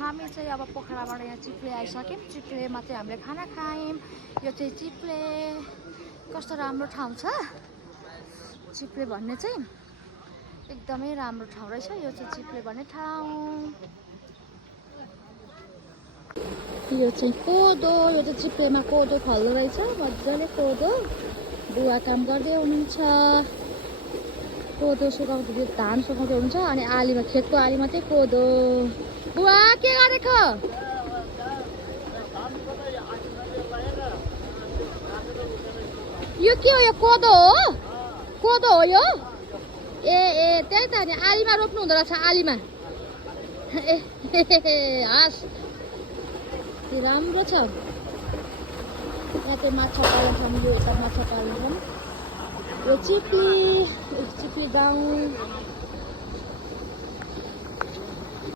हामी चाहिँ अब पोखराबाट यहाँ चिप्ले आइसक्यौँ। चिप्लेमा चाहिँ हामीले खाना खायौँ। यो चाहिँ चिप्ले कस्तो राम्रो ठाउँ छ। चिप्ले भन्ने चाहिँ एकदमै राम्रो ठाउँ रहेछ। यो चाहिँ चिप्ले भन्ने ठाउँ। यो चाहिँ कोदो, यो चाहिँ चिप्लेमा कोदो फल्दो रहेछ। मजाले कोदो बुवा काम गर्दै हुनुहुन्छ। कोदो सुकाउँदै, धान सुकाउँदै हुनुहुन्छ। अनि आलीमा, खेतको आलीमा चाहिँ कोदो। बुवा के गरेको? यो के हो? यो कोदो हो? कोदो हो यो? ए त्यही त नि, आलीमा रोप्नु हुँदो रहेछ। आलीमा ए हस्, राम्रो छ। यहाँ चाहिँ माछा पालन छ। यो यता माछा पालन छ। यो चिप्ली गाउँ।